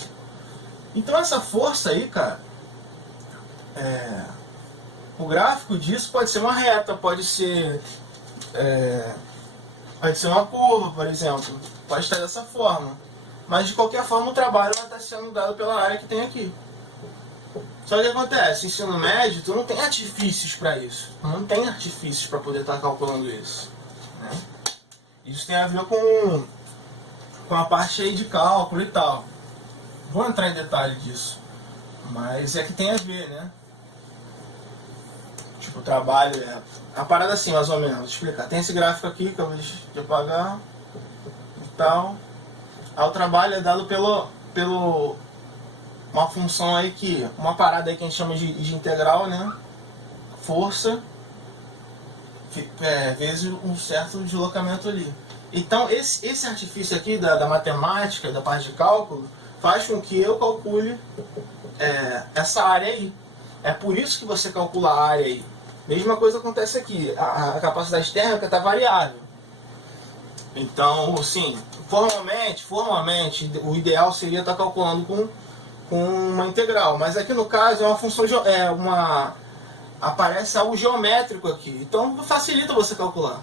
Então essa força aí, cara, o gráfico disso pode ser uma reta, pode ser uma curva, por exemplo. Pode estar dessa forma. Mas de qualquer forma o trabalho vai estar sendo dado pela área que tem aqui. Só que o que acontece? Ensino médio, tu não tem artifícios para isso. Tu não tem artifícios para poder estar calculando isso, né? Isso tem a ver com a parte aí de cálculo e tal. Vou entrar em detalhe disso. Mas é que tem a ver, né? Tipo, o trabalho a parada assim, mais ou menos. Vou explicar. Tem esse gráfico aqui que eu vou de apagar e tal. Aí o trabalho é dado pelo uma função aí que, uma parada aí que a gente chama de integral, né? Força vezes um certo deslocamento ali. Então esse artifício aqui da matemática, da parte de cálculo, faz com que eu calcule essa área aí. É por isso que você calcula a área aí. Mesma coisa acontece aqui, a capacidade térmica está variável. Então, sim, formalmente, o ideal seria estar calculando com uma integral, mas aqui no caso é uma função, aparece algo geométrico aqui, então facilita você calcular.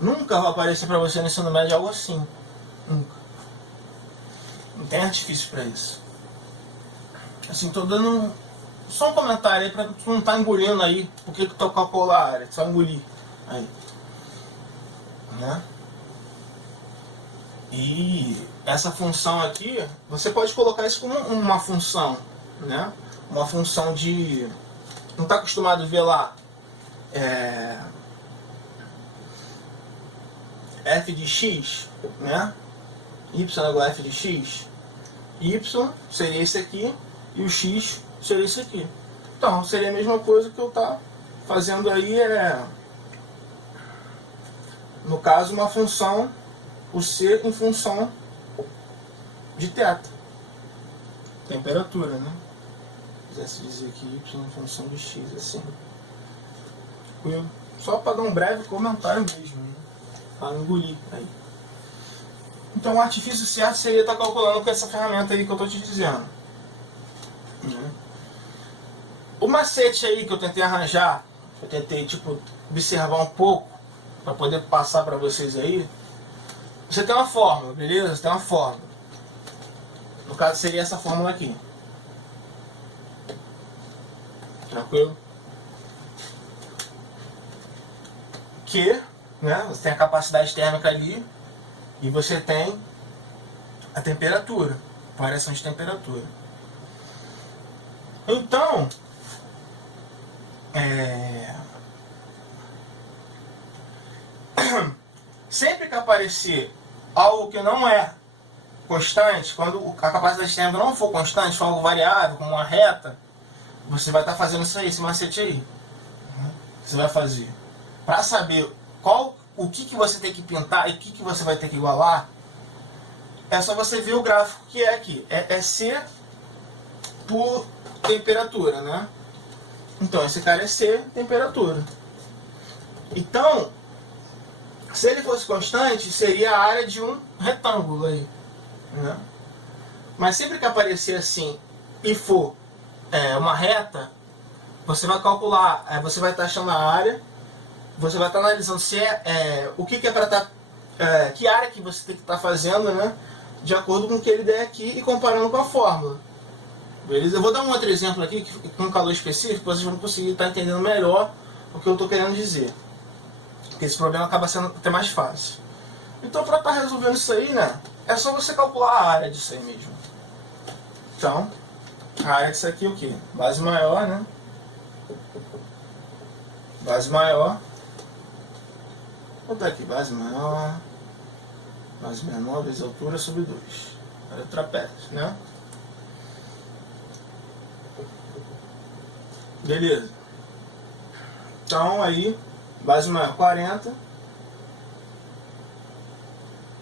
Nunca vai aparecer para você no ensino médio algo assim, nunca. Não tem artifício para isso. Assim, tô dando só um comentário aí para tu não estar engolindo aí, porque tu calcula a área, tu só engolir aí, né? E essa função aqui, você pode colocar isso como uma função, né? Uma função de... Não está acostumado a ver lá f de x, né? Y igual a f de x. Y seria esse aqui e o x seria esse aqui. Então, seria a mesma coisa que eu estou fazendo aí, no caso, uma função, o C em função de θ, temperatura, né? Se quisesse dizer que Y em função de X, assim. Só para dar um breve comentário mesmo, né? Para não engolir aí. Então o artifício certo seria estar calculando com essa ferramenta aí que eu estou te dizendo. O macete aí que eu tentei arranjar, eu tentei tipo observar um pouco para poder passar para vocês aí. Você tem uma fórmula, beleza? Você tem uma fórmula. No caso seria essa fórmula aqui. Tranquilo? Que, né, você tem a capacidade térmica ali e você tem a temperatura, variação de temperatura. Então, sempre que aparecer algo que não é constante, quando a capacidade térmica não for constante, for algo variável, como uma reta, você vai estar fazendo isso aí, esse macete aí. Você vai fazer. Para saber o que você tem que pintar e o que você vai ter que igualar, é só você ver o gráfico que é aqui. É C por temperatura, né? Então, esse cara é C, temperatura. Então, se ele fosse constante, seria a área de um retângulo aí, né? Mas sempre que aparecer assim e for uma reta, você vai calcular, você vai estar achando a área, você vai estar analisando se o que é para estar, que área que você tem que estar fazendo, né? De acordo com o que ele der aqui e comparando com a fórmula. Beleza? Eu vou dar um outro exemplo aqui com calor específico, vocês vão conseguir estar entendendo melhor o que eu estou querendo dizer. Porque esse problema acaba sendo até mais fácil. Então, para estar resolvendo isso aí, né? É só você calcular a área disso aí mesmo. Então, a área disso aqui é o quê? Base maior, né? Base maior. Vou botar aqui, base maior. Base menor vezes altura sobre 2. Era o trapézio, né? Beleza. Então, aí, base maior 40.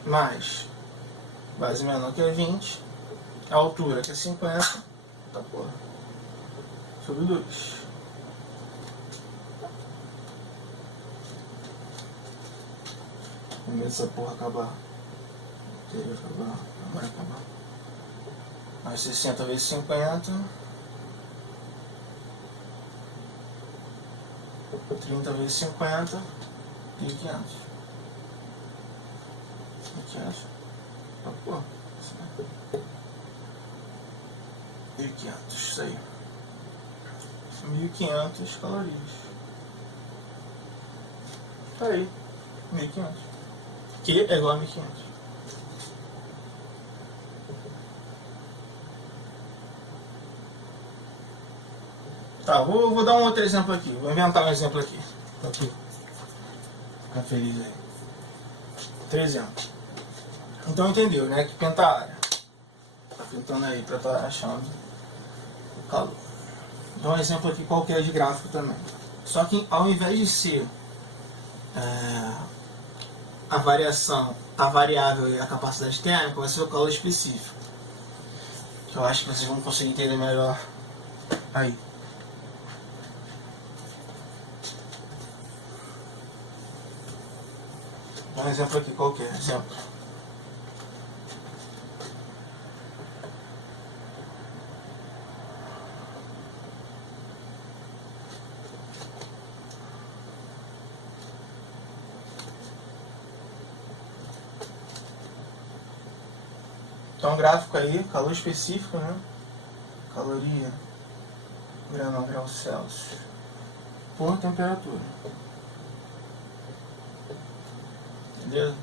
Mais base menor que é 20. A altura que é 50. Tá, porra. Sobre 2. Com medo dessa porra acabar. Queria acabar. Não vai acabar. Mais 60 vezes 50. 30 vezes 50. 1.500. 1.500. Tá, porra. 1.500, isso aí. 1.500 calorias. Tá aí. 1.500. Que é igual a 1.500. Tá, vou dar um outro exemplo aqui. Vou inventar um exemplo aqui. Aqui. Fica feliz aí. 300. Então entendeu, né? Que pinta a área. Tá pintando aí pra estar achando o calor. Dá um exemplo aqui qualquer de gráfico também. Só que ao invés de ser a variação, a variável e a capacidade térmica, vai ser o calor específico. Que eu acho que vocês vão conseguir entender melhor aí. Dá um exemplo aqui qualquer. Exemplo. Então, gráfico aí, calor específico, né? Caloria, graus Celsius, por temperatura. Beleza?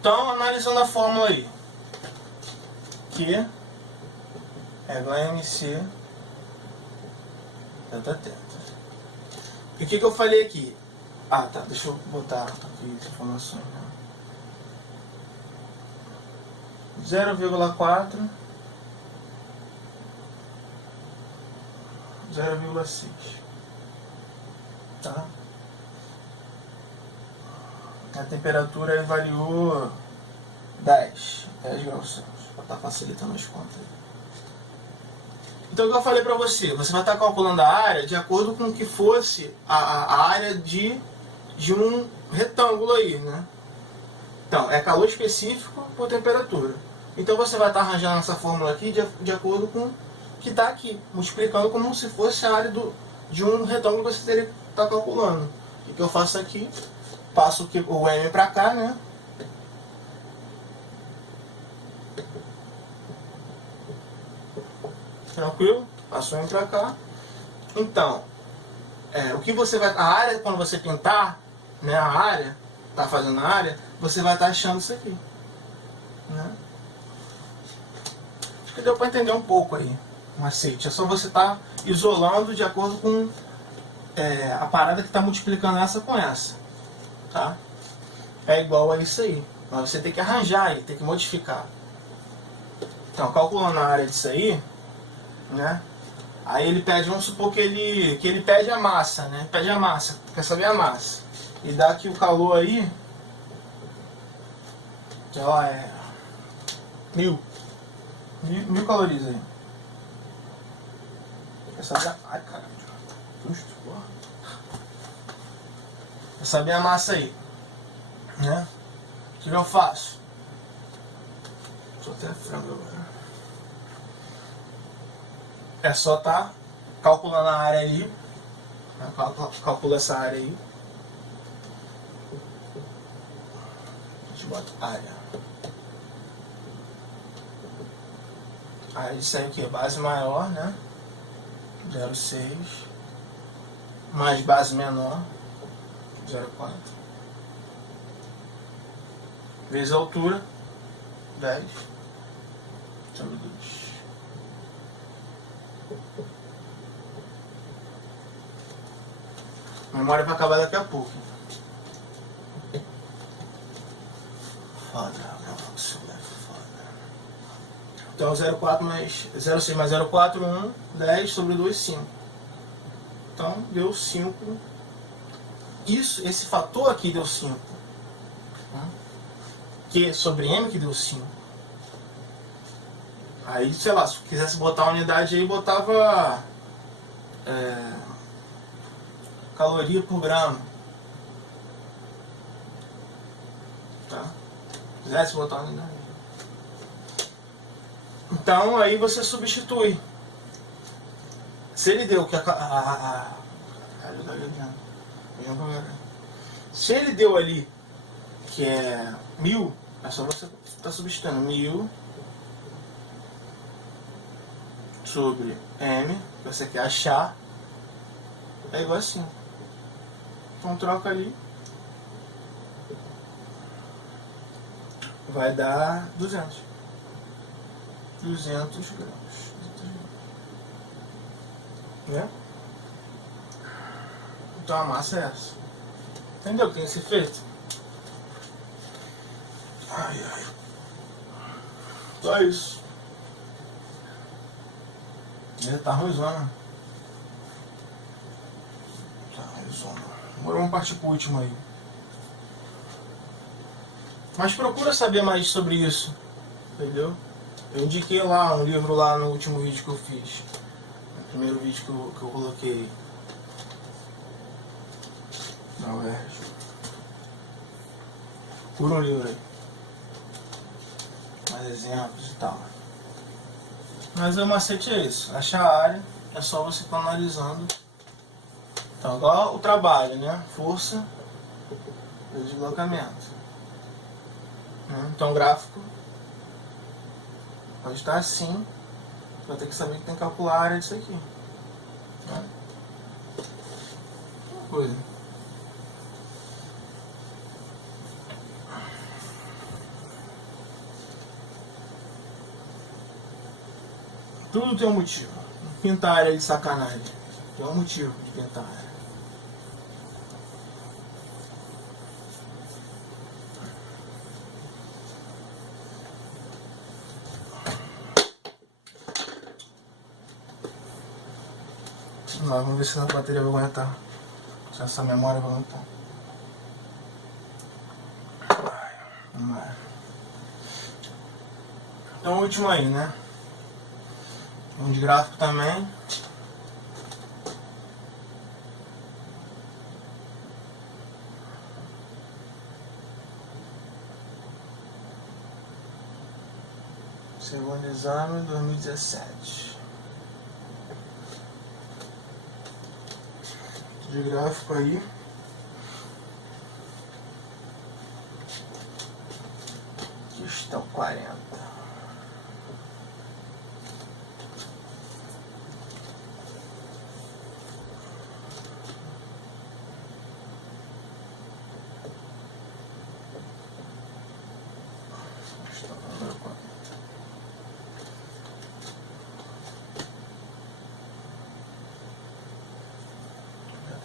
Então, analisando a fórmula aí. Q é igual a MC θ. E o que eu falei aqui? Ah, tá, deixa eu botar aqui as informações, né? 0,4, 0,6, tá? A temperatura variou 10 graus Celsius, para estar facilitando as contas. Então o que eu falei para você, você vai estar calculando a área de acordo com o que fosse a área de um retângulo aí, né? Então, é calor específico por temperatura. Então você vai estar arranjando essa fórmula aqui de acordo com o que está aqui, multiplicando como se fosse a área de um retângulo que você teria que estar calculando. O que eu faço aqui? Passo o M para cá, né? Tranquilo? Passo o M para cá. Então, o que você vai... A área, quando você pintar, né, a área, tá fazendo a área, você vai estar achando isso aqui, né? Acho que deu para entender um pouco aí o macete. É só você estar isolando de acordo com a parada que está multiplicando essa com essa, tá? É igual a isso aí. Mas você tem que arranjar aí, tem que modificar. Então, calculando a área disso aí, né? Aí ele pede, vamos supor que ele pede a massa, né? Pede a massa, quer saber a massa. E dá aqui o calor aí, sei lá, é 1000 calorias aí. Quer saber a... Ai, caralho. Justo, porra. Quer saber a massa aí, né? O que eu faço? Tô até frango agora. É só tá calculando a área aí, né? Calcula essa área aí. A gente bota área. A área disso aí o que? Base maior, né? 0,6 mais base menor, 0,4 vezes a altura, 10 sobre 2. A memória vai acabar daqui a pouco. Foda, isso é foda. Então 0,4 mais 0,6 mais 0,4, 1, 10 sobre 2, 5. Então deu 5. Esse fator aqui deu 5. Q sobre M que deu 5. Aí, sei lá, se quisesse botar a unidade aí, botava caloria por grama. Tá? Se quisesse botar a unidade. Então aí você substitui. Se ele deu que se ele deu ali que é 1000, é só você estar substituindo 1000 sobre M, que você quer achar, é igual assim. Então troca ali, vai dar 200 gramas, né? Então a massa é essa. Entendeu o que tem que ser feito? Ai, ai. Só isso. Ele tá ruimzona. Tá ruimzona. Agora vamos partir pro último aí. Mas procura saber mais sobre isso. Entendeu? Eu indiquei lá um livro lá no último vídeo que eu fiz. No primeiro vídeo que eu coloquei. Não, por um livro aí. Mais exemplos e tal. Mas o macete é isso. Achar a área, é só você estar analisando. Então, igual o trabalho, né? Força e deslocamento. Então, o gráfico pode estar assim. Vai ter que saber que tem que calcular a área disso aqui. Né? Uma coisa. Tudo tem um motivo. Pintar a área de sacanagem. Tem um motivo de pintar a área. Vamos ver se a bateria vai aguentar. Se essa memória vai aguentar. Vamos lá. Então o último aí, né? Um de gráfico também. Segundo exame, 2017. De gráfico aí. Questão 40.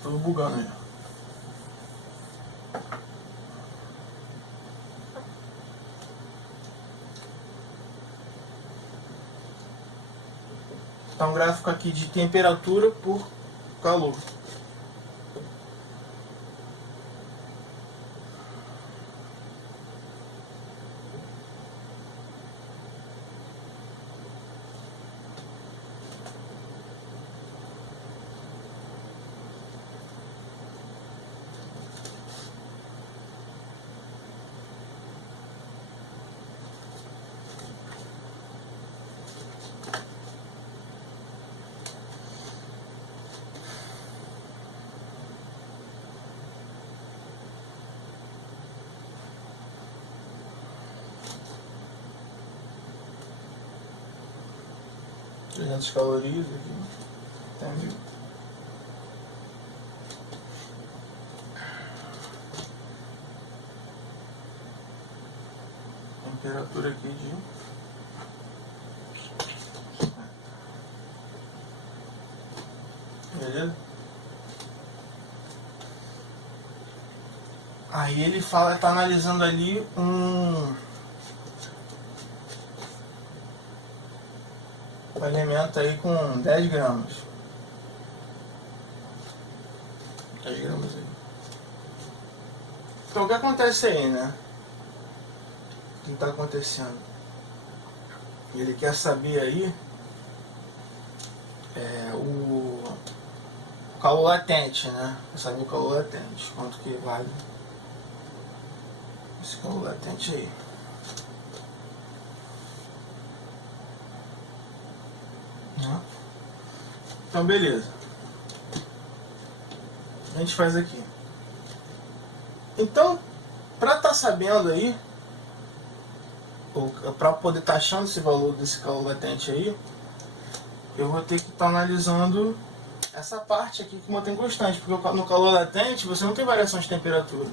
Tô bugando aí. Tá um gráfico aqui de temperatura por calor. Calorias aqui. Entendeu? Temperatura aqui de beleza? Aí ele fala, tá analisando ali um elemento aí com 10 gramas. 10 gramas aí. Então o que acontece aí, né? O que está acontecendo? Ele quer saber aí o calor latente, né? Quer saber o calor latente, quanto que vale esse calor latente aí. Então beleza, a gente faz aqui. Então, para estar sabendo aí, para poder estar achando esse valor desse calor latente aí, eu vou ter que estar analisando essa parte aqui que mantém constante, porque no calor latente você não tem variação de temperatura,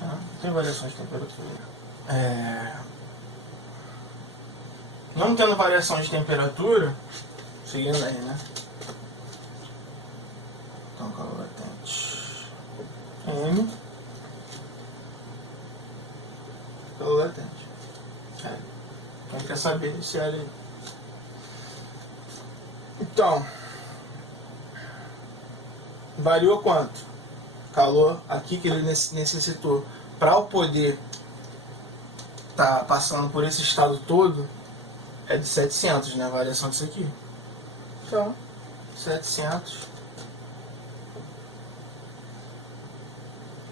tá? Não tem variação de temperatura. Não tendo variação de temperatura, seguindo aí, né? Então, calor latente M, calor latente L. Então quer saber esse L aí. Então, variou quanto? Calor aqui que ele necessitou para eu poder tá passando por esse estado todo é de 700, né? A variação disso aqui. Então, 700.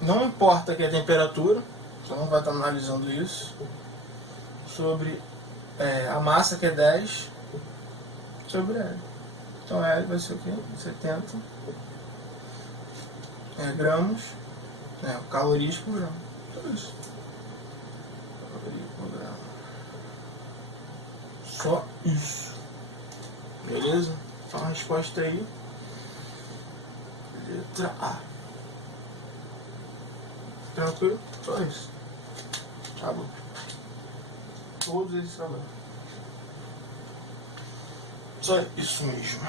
Não importa que a temperatura, você não vai estar analisando isso, sobre a massa que é 10 sobre L. Então L vai ser o quê? 70 gramas, calorias por grama. Tudo isso. Caloria por grama. Só isso. Beleza? Então a resposta aí, letra A. Tranquilo? Só isso. Acabou. Todos esses trabalhos. Só isso mesmo.